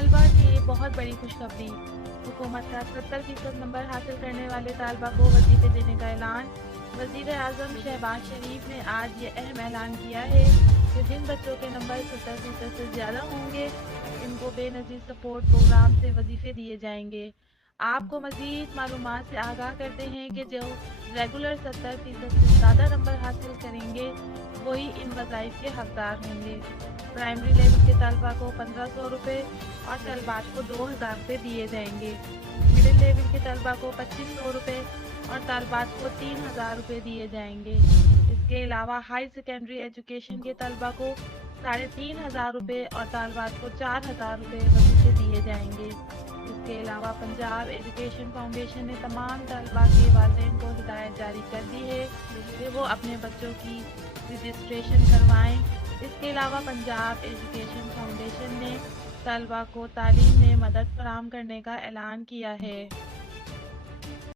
तलबा की बहुत बड़ी खुशखबरी। हुकूमत का 70% नंबर हासिल करने वाले तालबा को वजीफे देने का ऐलान। वजीर आजम शहबाज शरीफ ने आज ये अहम ऐलान किया है कि जिन बच्चों के नंबर 70% से ज़्यादा होंगे इनको बेनज़ीर सपोर्ट प्रोग्राम से वजीफे दिए जाएंगे। आपको मज़ीद मालूमात से आगाह करते हैं कि जो रेगुलर 70% से ज़्यादा नंबर हासिल करेंगे वही इन वज़ाइफ के हकदार होंगे। प्राइमरी लेवल के तलबा को 1500 रुपये और तलबात को 2000 रुपये दिए जाएंगे। मिडिल लेवल के तलबा को 2500 रुपये और तलबात को 3000 रुपये दिए जाएंगे। इसके अलावा हाई सेकेंडरी एजुकेशन के तलबा को 3500 रुपये और तलबात को 4000 रुपये वजीफे दिए जाएंगे। इसके अलावा पंजाब एजुकेशन फाउंडेशन ने तमाम तलबा के वालिदैन को हिदायत जारी कर दी है कि वो अपने बच्चों की रजिस्ट्रेशन करवाएं। इसके अलावा पंजाब एजुकेशन फाउंडेशन ने तलबा को तालीम में मदद फराहम करने का ऐलान किया है।